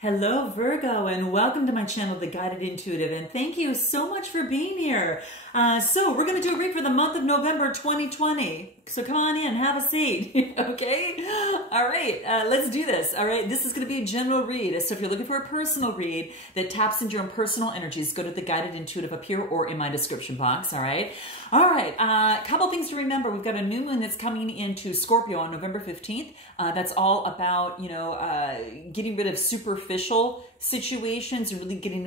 Hello Virgo, and welcome to my channel, The Guided Intuitive, and thank you so much for being here. So we're going to do a read for the month of November 2020. So come on in, have a seat, okay? All right, let's do this, all right? This is going to be a general read. So if you're looking for a personal read that taps into your own personal energies, go to The Guided Intuitive up here or in my description box, all right? All right, a couple things to remember. We've got a new moon that's coming into Scorpio on November 15th. That's all about, getting rid of superficial situations and really getting,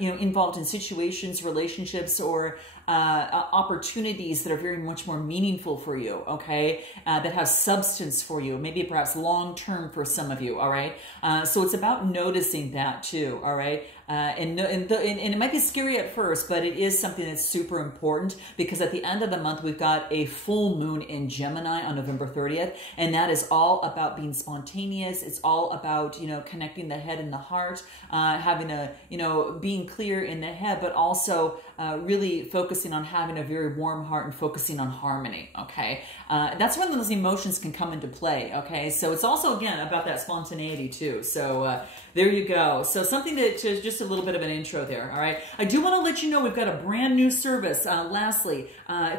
involved in situations, relationships, or opportunities that are very much more meaningful for you, okay? That have substance for you, maybe perhaps long-term for some of you, all right? So it's about noticing that too, all right? And it might be scary at first, but it is something that's super important because at the end of the month, we've got a full moon in Gemini on November 30th, and that is all about being spontaneous. It's all about, connecting the head and the heart, having a, being clear in the head, but also really focusing on having a very warm heart and focusing on harmony, okay? That's when those emotions can come into play, okay? So it's also, again, about that spontaneity too. So there you go. So something that just a little bit of an intro there, all right? I do want to let you know we've got a brand new service. Lastly,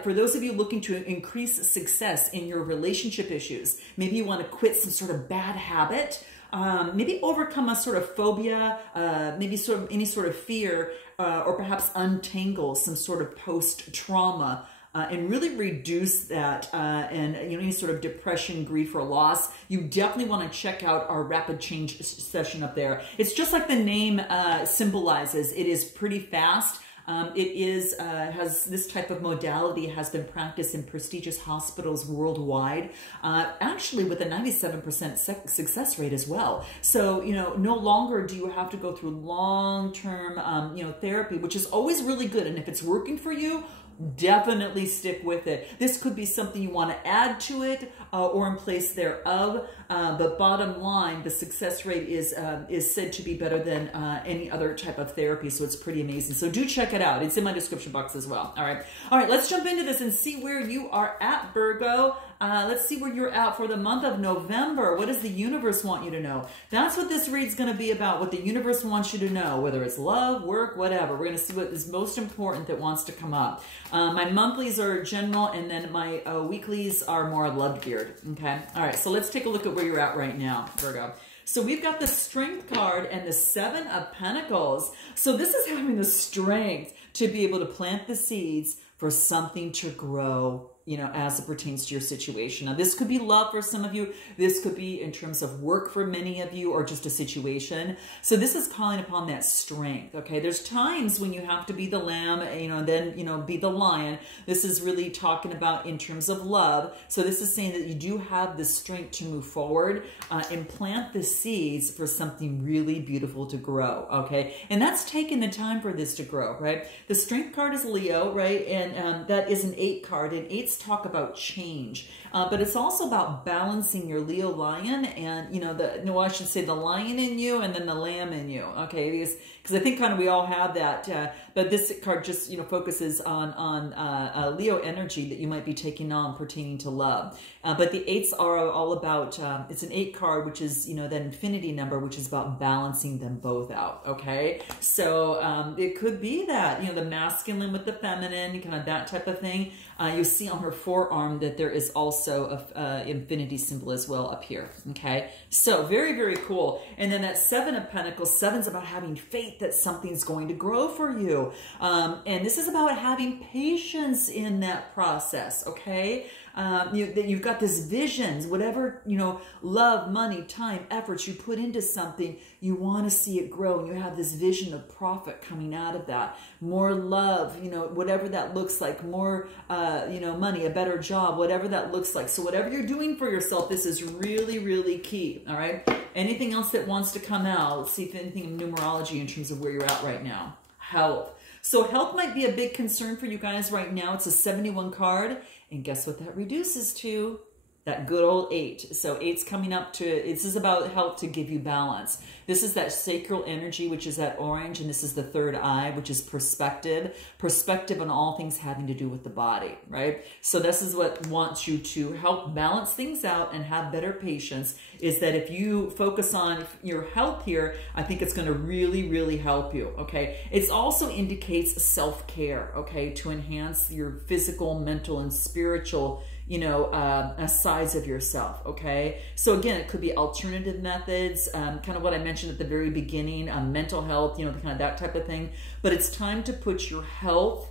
for those of you looking to increase success in your relationship issues, maybe you want to quit some sort of bad habit, maybe overcome a sort of phobia, maybe sort of any sort of fear, or perhaps untangle some sort of post-trauma, and really reduce that and any sort of depression, grief, or loss, you definitely want to check out our rapid change session up there. It's just like the name symbolizes. It is pretty fast. It is has this type of modality has been practiced in prestigious hospitals worldwide, actually with a 97% success rate as well. So, no longer do you have to go through long-term, therapy, which is always really good. And if it's working for you, definitely stick with it. This could be something you want to add to it or in place thereof. But bottom line, the success rate is said to be better than any other type of therapy. So it's pretty amazing. So do check it out. It's in my description box as well. All right. All right. Let's jump into this and see where you are at, Virgo. Let's see where you're at for the month of November. What does the universe want you to know? That's what this read's going to be about, what the universe wants you to know, whether it's love, work, whatever. We're going to see what is most important that wants to come up. My monthlies are general, and then my weeklies are more love geared. Okay. All right. So let's take a look at where you're at right now, Virgo. So we've got the Strength card and the Seven of Pentacles. So this is having the strength to be able to plant the seeds for something to grow, as it pertains to your situation. Now, this could be love for some of you. This could be in terms of work for many of you, or just a situation. So this is calling upon that strength, okay? There's times when you have to be the lamb, then, be the lion. This is really talking about in terms of love. So this is saying that you do have the strength to move forward and plant the seeds for something really beautiful to grow, okay? And that's taking the time for this to grow, right? The Strength card is Leo, right? And that is an 8 card, and 8s talk about change, but it's also about balancing your Leo lion and, I should say the lion in you and then the lamb in you, okay? Because I think kind of we all have that, but this card just, focuses on Leo energy that you might be taking on pertaining to love. But the 8s are all about, it's an 8 card, which is, that infinity number, which is about balancing them both out, okay? So it could be that, the masculine with the feminine, kind of that type of thing. You see on her forearm that there is also a infinity symbol as well up here, okay? So very, very cool. And then that Seven of Pentacles, 7's about having faith that something's going to grow for you. And this is about having patience in that process, okay? That you've got this vision, whatever, love, money, time, efforts you put into something, you want to see it grow. And you have this vision of profit coming out of that. More love, whatever that looks like, more, money, a better job, whatever that looks like. So whatever you're doing for yourself, this is really, really key. All right. Anything else that wants to come out? Let's see if anything in numerology in terms of where you're at right now. Health. So health might be a big concern for you guys right now. It's a 71 card. And guess what that reduces to? that good old 8. So 8's coming up to, this is about help to give you balance. This is that sacral energy, which is that orange, and this is the third eye, which is perspective. Perspective on all things having to do with the body, right? So this is what wants you to help balance things out and have better patience, is that if you focus on your health here, I think it's going to really, really help you, okay? It also indicates self-care, okay, to enhance your physical, mental, and spiritual, you know, sides of yourself, okay? So again, it could be alternative methods, kind of what I mentioned at the very beginning, mental health, you know, kind of that type of thing. But it's time to put your health,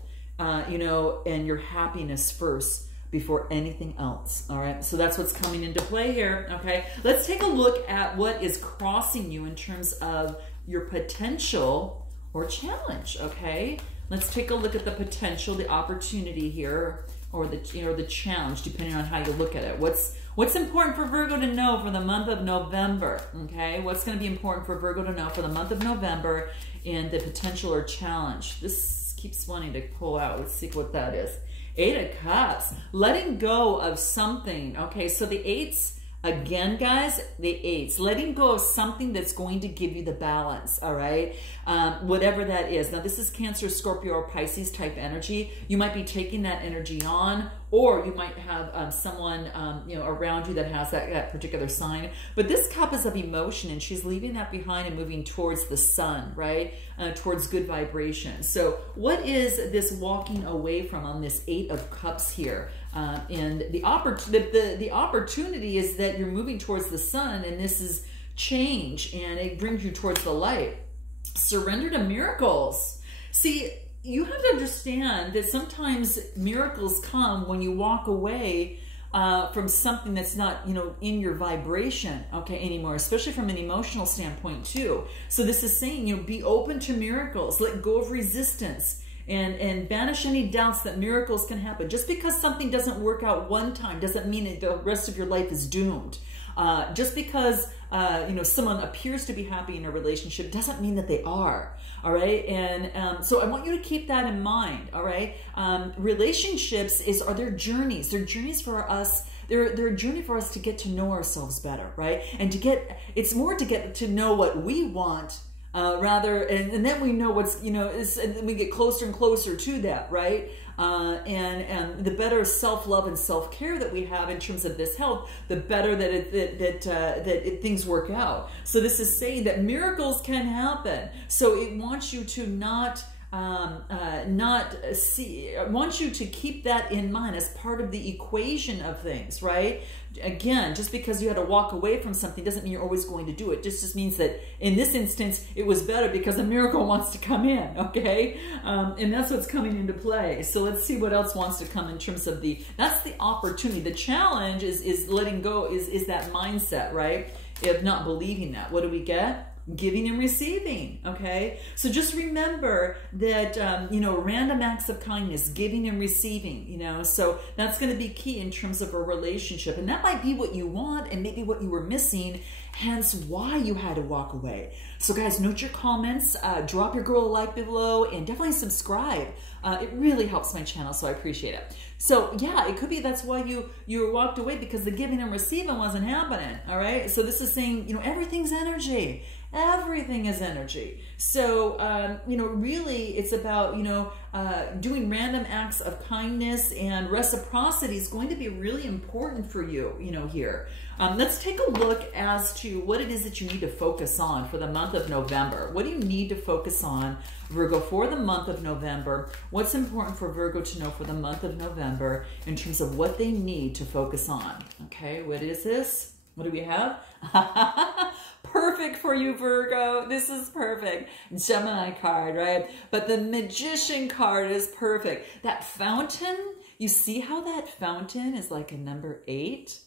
you know, and your happiness first before anything else, all right? So that's what's coming into play here, okay? Let's take a look at what is crossing you in terms of your potential or challenge, okay? Let's take a look at the potential, the opportunity here, or the, you know, the challenge, depending on how you look at it. What's important for Virgo to know for the month of November, okay? What's going to be important for Virgo to know for the month of November and the potential or challenge? This keeps wanting to pull out. Let's see what that is. 8 of Cups, letting go of something, okay? So the 8s, again, guys, the 8s, letting go of something that's going to give you the balance, all right? Whatever that is. Now, this is Cancer, Scorpio, or Pisces type energy. You might be taking that energy on, or you might have someone, you know, around you that has that particular sign. But this cup is of emotion, and she's leaving that behind and moving towards the sun, right? Towards good vibration. So what is this walking away from on this 8 of Cups here? And the opportunity is that you're moving towards the sun, and this is change, and it brings you towards the light. Surrender to miracles. See, you have to understand that sometimes miracles come when you walk away from something that's not, you know, in your vibration, okay, anymore, especially from an emotional standpoint too. So this is saying, you know, be open to miracles, let go of resistance, and banish any doubts that miracles can happen. Just because something doesn't work out one time doesn't mean that the rest of your life is doomed. Just because you know, someone appears to be happy in a relationship doesn't mean that they are, all right? And so I want you to keep that in mind, all right? Relationships are their journeys. They're journeys for us. They're a journey for us to get to know ourselves better, right? And it's more to get to know what we want, and then we know what's, you know, and we get closer and closer to that, right? And the better self-love and self-care that we have in terms of this health, the better that things work out. So this is saying that miracles can happen. So it wants you to not wants you to keep that in mind as part of the equation of things, right? Again, just because you had to walk away from something doesn't mean you're always going to do it. Just means that in this instance, it was better because a miracle wants to come in, okay? And that's what's coming into play. So let's see what else wants to come in terms of that's the opportunity. The challenge is letting go, is that mindset, right? Of not believing that. What do we get? Giving and receiving, okay? So just remember that, you know, random acts of kindness, giving and receiving, you know, so that's going to be key in terms of a relationship. And that might be what you want and maybe what you were missing, hence why you had to walk away. So guys, note your comments, drop your girl a like below, and definitely subscribe. It really helps my channel, so I appreciate it. So yeah, it could be that's why you walked away, because the giving and receiving wasn't happening, all right? So this is saying, you know, everything's energy. Everything is energy. So, you know, really it's about, you know, doing random acts of kindness, and reciprocity is going to be really important for you, you know, here. Let's take a look as to what it is that you need to focus on for the month of November. What do you need to focus on, Virgo, for the month of November? What's important for Virgo to know for the month of November in terms of what they need to focus on? Okay, what is this? What do we have? Perfect for you, Virgo. This is perfect. Gemini card, right? But the Magician card is perfect. That fountain, you see how that fountain is like a number 8?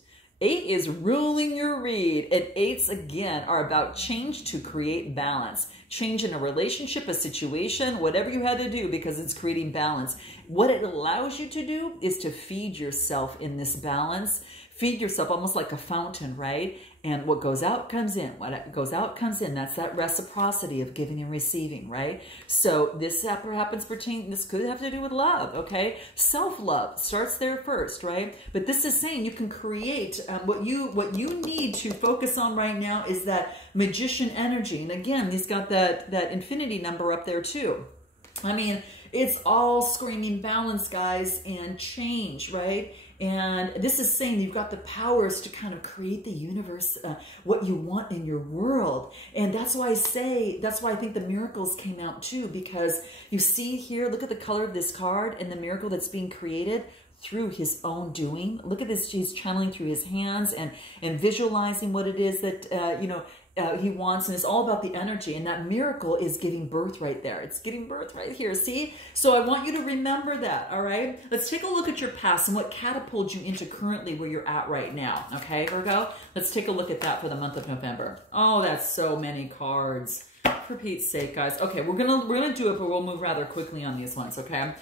8 is ruling your read. And 8s, again, are about change to create balance. Change in a relationship, a situation, whatever you had to do, because it's creating balance. What it allows you to do is to feed yourself in this balance. Feed yourself almost like a fountain, right? And what goes out comes in. What goes out comes in. That's that reciprocity of giving and receiving, right? So this this could have to do with love, okay? Self-love starts there first, right? But this is saying you can create what you need to focus on right now is that magician energy. And again, he's got that infinity number up there too. I mean, it's all screaming balance, guys, and change, right? And this is saying you've got the powers to kind of create the universe, what you want in your world. And that's why I think the miracles came out too, because you see here, look at the color of this card and the miracle that's being created through his own doing. Look at this, he's channeling through his hands and visualizing what it is that, he wants, and it's all about the energy, and that miracle is giving birth right there. It's giving birth right here, see? So I want you to remember that, all right? Let's take a look at your past and what catapulted you into currently where you're at right now, okay, Virgo? Let's take a look at that for the month of November. Oh, that's so many cards. For Pete's sake, guys. Okay, we're gonna do it, but we'll move rather quickly on these ones, okay?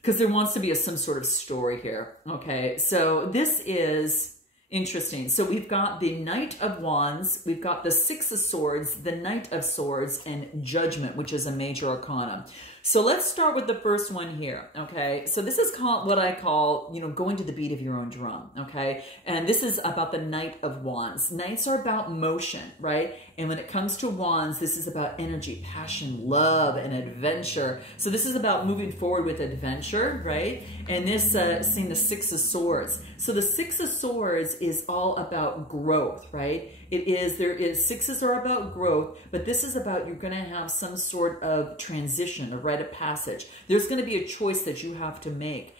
Because there wants to be some sort of story here, okay? So this is interesting. So we've got the Knight of Wands, we've got the Six of Swords, the Knight of Swords, and Judgment, which is a major arcana. So let's start with the first one here, okay? So this is called what I call, going to the beat of your own drum, okay? And this is about the Knight of Wands. Knights are about motion, right? And when it comes to Wands, this is about energy, passion, love, and adventure. So this is about moving forward with adventure, right? And this seeing the Six of Swords. So the Six of Swords is all about growth, right? Sixes are about growth, but this is about you're going to have some sort of transition, a rite of passage. There's going to be a choice that you have to make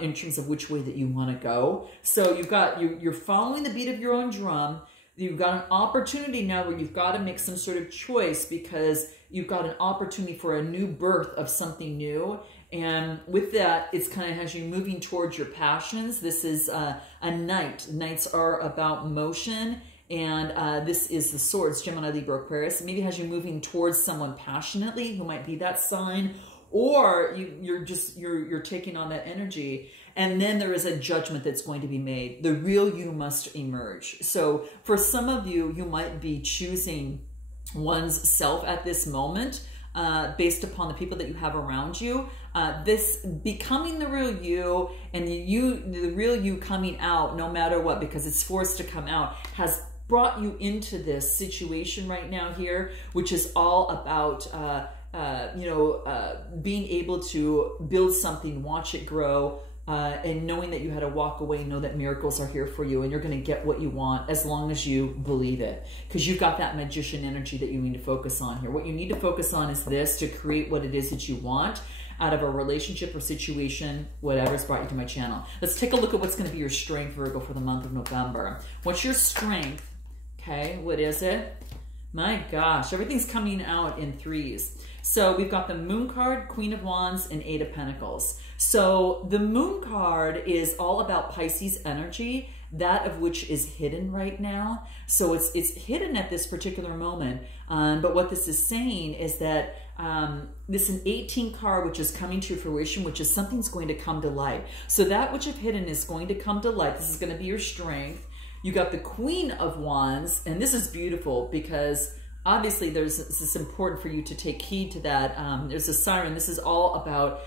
in terms of which way that you want to go. So you're following the beat of your own drum. You've got an opportunity now where you've got to make some sort of choice because you've got an opportunity for a new birth of something new. And with that, it's kind of has you moving towards your passions. This is a knight. Knights are about motion. And this is the Swords, Gemini, Libra, Aquarius. Maybe it has you moving towards someone passionately who might be that sign, or you're taking on that energy. And then there is a judgment that's going to be made. The real you must emerge. So for some of you, you might be choosing one's self at this moment based upon the people that you have around you. This becoming the real you and the real you coming out no matter what, because it's forced to come out, has brought you into this situation right now here, which is all about being able to build something, watch it grow, and knowing that you had to walk away, know that miracles are here for you and you're going to get what you want as long as you believe it, because you've got that magician energy that you need to focus on here. What you need to focus on is this, to create what it is that you want out of a relationship or situation, whatever's brought you to my channel. Let's take a look at what's going to be your strength, Virgo, for the month of November. What's your strength? Okay, what is it? My gosh, everything's coming out in threes. So we've got the Moon card, Queen of Wands, and Eight of Pentacles. So the Moon card is all about Pisces energy, that of which is hidden right now. So it's hidden at this particular moment. But what this is saying is that this is an 18 card, which is coming to fruition, which is something's going to come to light. So that which is hidden is going to come to light. This is going to be your strength. You got the Queen of Wands, and this is beautiful because obviously this is important for you to take heed to that. There's a siren. This is all about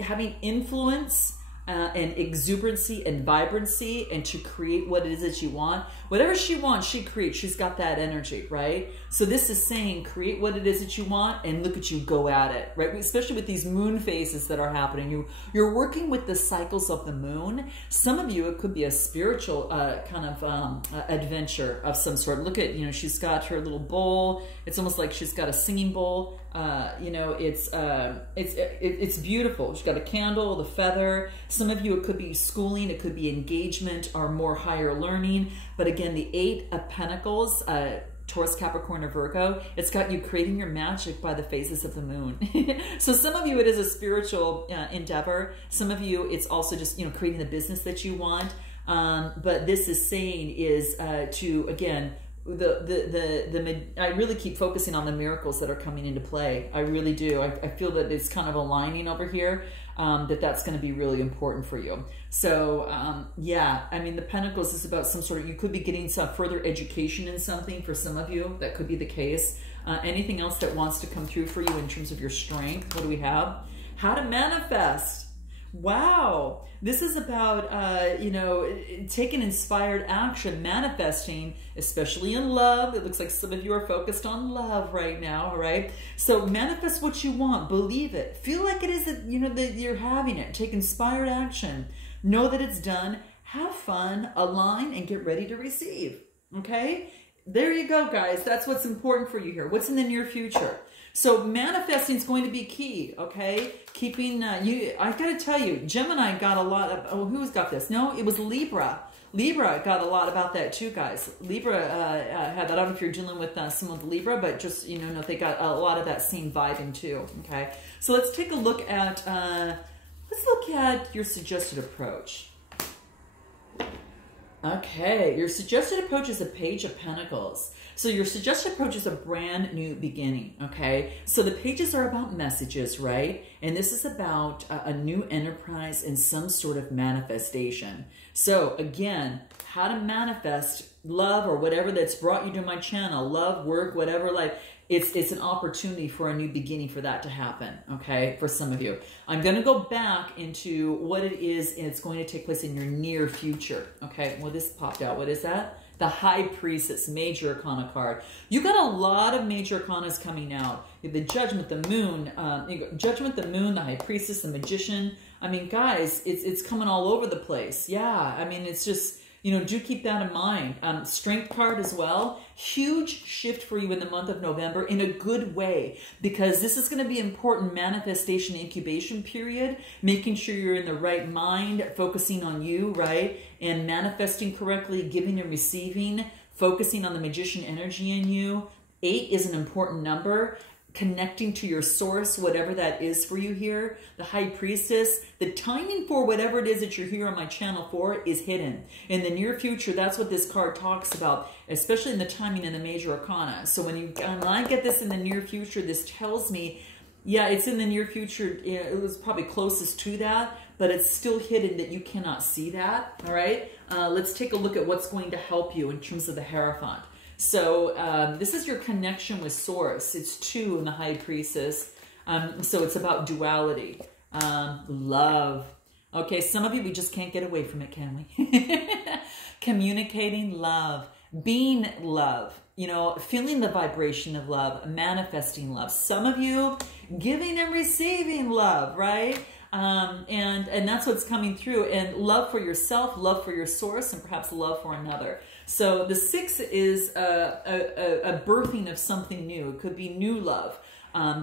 having influence and exuberancy and vibrancy, and to create what it is that you want. Whatever she wants, she creates. She's got that energy, right? So this is saying create what it is that you want and look at you go at it, right? Especially with these moon phases that are happening. You're working with the cycles of the moon. Some of you, it could be a spiritual kind of adventure of some sort. Look at, she's got her little bowl. It's almost like she's got a singing bowl. It's beautiful. She's got a candle, the feather. Some of you, it could be schooling, it could be engagement or more higher learning. But again, the Eight of Pentacles, Taurus, Capricorn, or Virgo, it's got you creating your magic by the phases of the moon. So some of you, it is a spiritual endeavor. Some of you, it's also just, creating the business that you want. But this is saying is to, again, I really keep focusing on the miracles that are coming into play. I really do. I feel that it's kind of aligning over here, that's going to be really important for you. So yeah, I mean, the Pentacles is about some sort of, you could be getting some further education in something for some of you. That could be the case. Anything else that wants to come through for you in terms of your strength? What do we have? How to manifest. Wow. This is about, you know, taking inspired action, manifesting, especially in love. It looks like some of you are focused on love right now, all right? So manifest what you want. Believe it. Feel like it is, that, you know, that you're having it. Take inspired action. Know that it's done. Have fun, align, and get ready to receive, okay? There you go, guys. That's what's important for you here. What's in the near future? So manifesting is going to be key, okay? Keeping, I gotta tell you, Gemini got a lot of, oh, who's got this? No, it was Libra. Libra got a lot about that too, guys. Libra had that. I don't know if you're dealing with someone with Libra, but just, you know, they got a lot of that same vibing too, okay? So let's take a look at, your suggested approach. Okay, your suggested approach is a Page of Pentacles. So your suggested approach is a brand new beginning, okay? So the pages are about messages, right? And this is about a new enterprise and some sort of manifestation. So again, how to manifest love or whatever that's brought you to my channel, love, work, whatever, like, it's an opportunity for a new beginning for that to happen, okay, for some of you. I'm going to go back into what it is, and it's going to take place in your near future, okay? Well, this popped out. What is that? The High Priestess, Major Arcana card. You got a lot of Major Arcanas coming out. You have the Judgment, the Moon, Judgment, the Moon, the High Priestess, the Magician. I mean, guys, it's coming all over the place. Yeah, I mean, it's just, you know, do keep that in mind. Strength card as well. Huge shift for you in the month of November in a good way, because this is going to be important manifestation incubation period, making sure you're in the right mind, focusing on you, right? And manifesting correctly, giving and receiving, focusing on the Magician energy in you. 8 is an important number. Connecting to your source, whatever that is for you here. The High Priestess, the timing for whatever it is that you're here on my channel for is hidden. In the near future, that's what this card talks about, especially in the timing in the Major Arcana. So when I get this in the near future, this tells me, yeah, it's in the near future. It was probably closest to that, but it's still hidden that you cannot see that, all right? Let's take a look at what's going to help you in terms of the Hierophant. So this is your connection with Source. It's 2 in the High Priestess. So it's about duality. Love. Okay, some of you, we just can't get away from it, can we? Communicating love. Being love. You know, feeling the vibration of love. Manifesting love. Some of you, giving and receiving love, right? And that's what's coming through. And love for yourself, love for your source, and perhaps love for another. So the 6 is a birthing of something new. It could be new love,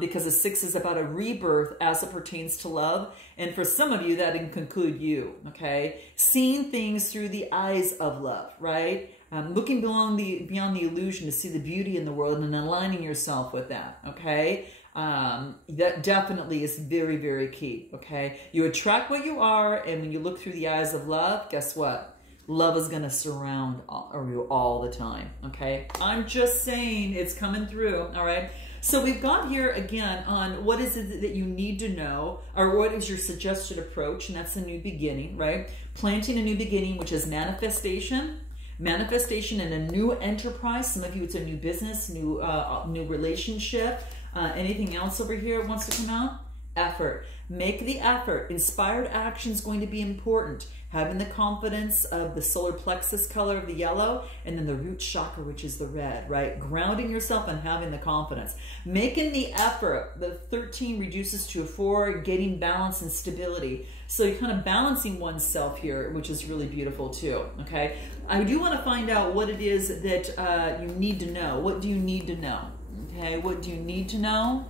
because the 6 is about a rebirth as it pertains to love. And for some of you, that can conclude you, okay? Seeing things through the eyes of love, right? Looking beyond the illusion to see the beauty in the world and aligning yourself with that, okay? That definitely is very, very key, okay? You attract what you are, and when you look through the eyes of love, guess what? Love is going to surround you all the time, okay? I'm just saying, it's coming through, all right? So we've got here, again, on what is it that you need to know, or what is your suggested approach, and that's a new beginning, right? Planting a new beginning, which is manifestation. Manifestation in a new enterprise. Some of you, it's a new business, new relationship. Anything else over here wants to come out? Effort. Make the effort. Inspired action is going to be important. Having the confidence of the solar plexus color of the yellow, and then the root chakra, which is the red, right? Grounding yourself and having the confidence. Making the effort. The 13 reduces to a 4, getting balance and stability. So you're kind of balancing oneself here, which is really beautiful too, okay? I do want to find out what it is that you need to know. What do you need to know? Okay, what do you need to know?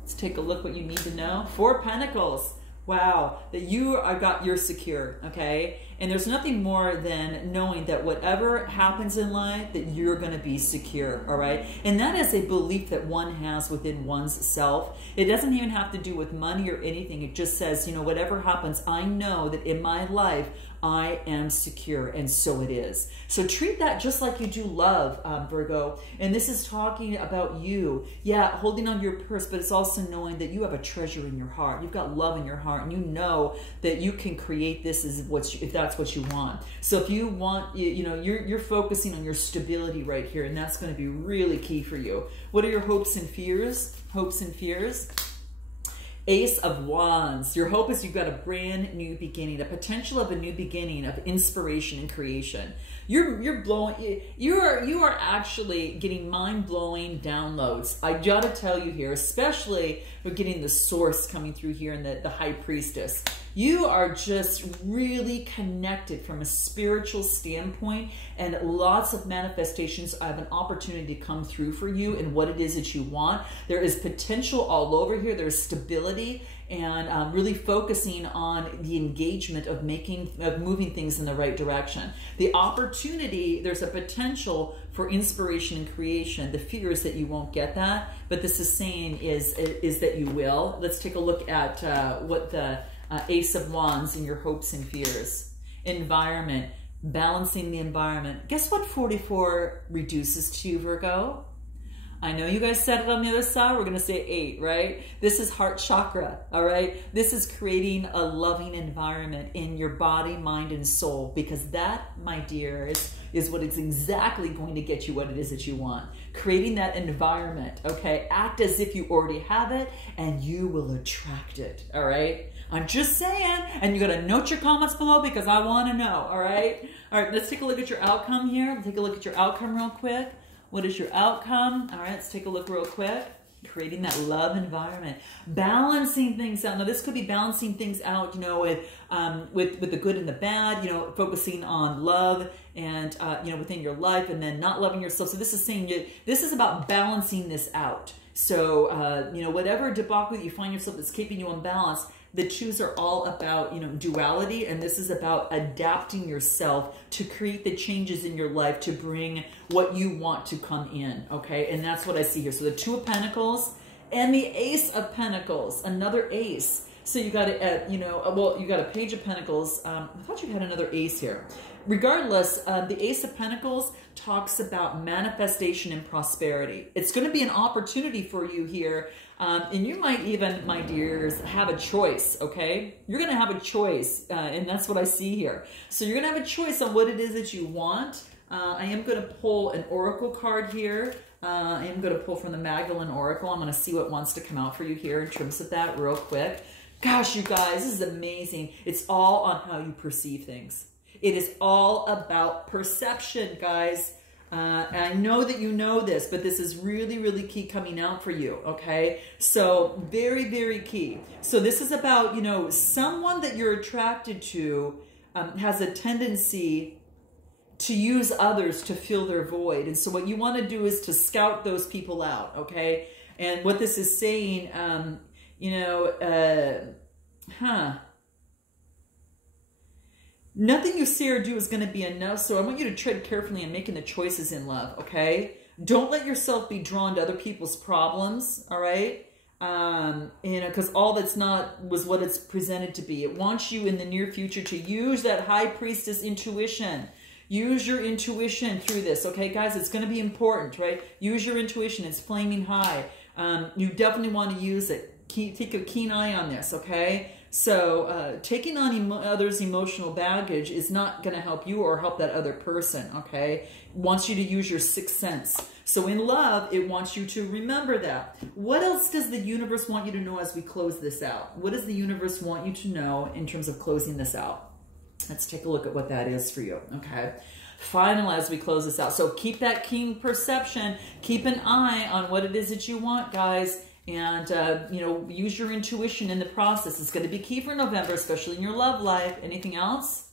Let's take a look what you need to know. 4 Pentacles. Wow, that you're secure, okay? And there's nothing more than knowing that whatever happens in life, that you're going to be secure, all right? And that is a belief that one has within one's self. It doesn't even have to do with money or anything. It just says, you know, whatever happens, I know that in my life, I am secure, and so it is. So treat that just like you do love, Virgo. And this is talking about you. Yeah, holding on to your purse, but it's also knowing that you have a treasure in your heart. You've got love in your heart, and you know that you can create this as if that's what you want. So if you want, you know, you're focusing on your stability right here, and that's going to be really key for you. What are your hopes and fears? Hopes and fears. Ace of Wands. Your hope is you've got a brand new beginning, a potential of a new beginning of inspiration and creation. You are actually getting mind-blowing downloads. I gotta tell you here, especially with getting the source coming through here and the High Priestess. You are just really connected from a spiritual standpoint, and lots of manifestations have an opportunity to come through for you and what it is that you want. There is potential all over here. There's stability, and really focusing on the engagement of moving things in the right direction. The opportunity, there's a potential for inspiration and creation. The fear is that you won't get that, but this is saying is that you will. Let's take a look at what the Ace of Wands in your hopes and fears. Environment, balancing the environment. Guess what 44 reduces to you, Virgo? I know you guys said it on the other side. We're going to say 8, right? This is heart chakra, all right? This is creating a loving environment in your body, mind, and soul, because that, my dear, is what is exactly going to get you what it is that you want. Creating that environment, okay? Act as if you already have it, and you will attract it, all right? I'm just saying, and you got to note your comments below because I want to know, all right? All right, let's take a look at your outcome here. Take a look at your outcome real quick. What is your outcome? All right, let's take a look real quick. Creating that love environment, balancing things out. Now, this could be balancing things out, you know, with the good and the bad. You know, focusing on love and you know, within your life, and then not loving yourself. So this is saying this is about balancing this out. So you know, whatever debacle you find yourself that's keeping you unbalanced, the twos are all about, you know, duality, and this is about adapting yourself to create the changes in your life to bring what you want to come in, okay? And that's what I see here. So the Two of Pentacles and the Ace of Pentacles, another ace. So you got a, you know, well, you got a Page of Pentacles. I thought you had another ace here. Regardless, the Ace of Pentacles talks about manifestation and prosperity. It's going to be an opportunity for you here. And you might even, my dears, have a choice, okay? You're going to have a choice, and that's what I see here. So you're going to have a choice on what it is that you want. I am going to pull an oracle card here. I am going to pull from the Magdalene Oracle. I'm going to see what wants to come out for you here in terms of that real quick. Gosh, you guys, this is amazing. It's all on how you perceive things. It is all about perception, guys. And I know that you know this, but this is really, really key coming out for you, okay? So very, very key. So this is about, you know, someone that you're attracted to has a tendency to use others to fill their void. And so what you want to do is to scout those people out, okay? And what this is saying, you know, nothing you say or do is going to be enough, so I want you to tread carefully in making the choices in love, okay? Don't let yourself be drawn to other people's problems, all right? You know, because all that's not was what it's presented to be. It wants you in the near future to use that High Priestess intuition. Use your intuition through this, okay, guys? It's going to be important, right? Use your intuition. It's flaming high. You definitely want to use it. Take a keen eye on this, okay? So taking on others' emotional baggage is not going to help you or help that other person, okay? It wants you to use your sixth sense. So in love, it wants you to remember that. What else does the universe want you to know as we close this out? What does the universe want you to know in terms of closing this out? Let's take a look at what that is for you, okay? Final as we close this out. So keep that keen perception. Keep an eye on what it is that you want, guys. And, you know, use your intuition in the process. It's going to be key for November, especially in your love life. Anything else?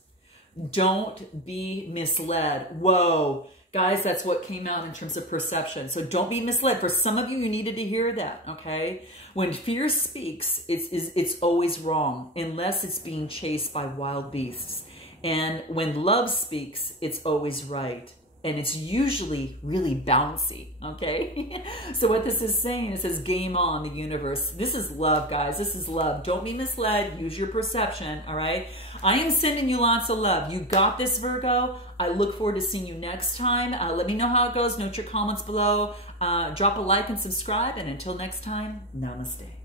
Don't be misled. Whoa. Guys, that's what came out in terms of perception. So don't be misled. For some of you, you needed to hear that, okay? When fear speaks, it's always wrong unless it's being chased by wild beasts. And when love speaks, it's always right. And it's usually really bouncy, okay? So what this is saying, it says game on, the universe. This is love, guys. This is love. Don't be misled. Use your perception, all right? I am sending you lots of love. You got this, Virgo. I look forward to seeing you next time. Let me know how it goes. Note your comments below. Drop a like and subscribe. And until next time, namaste.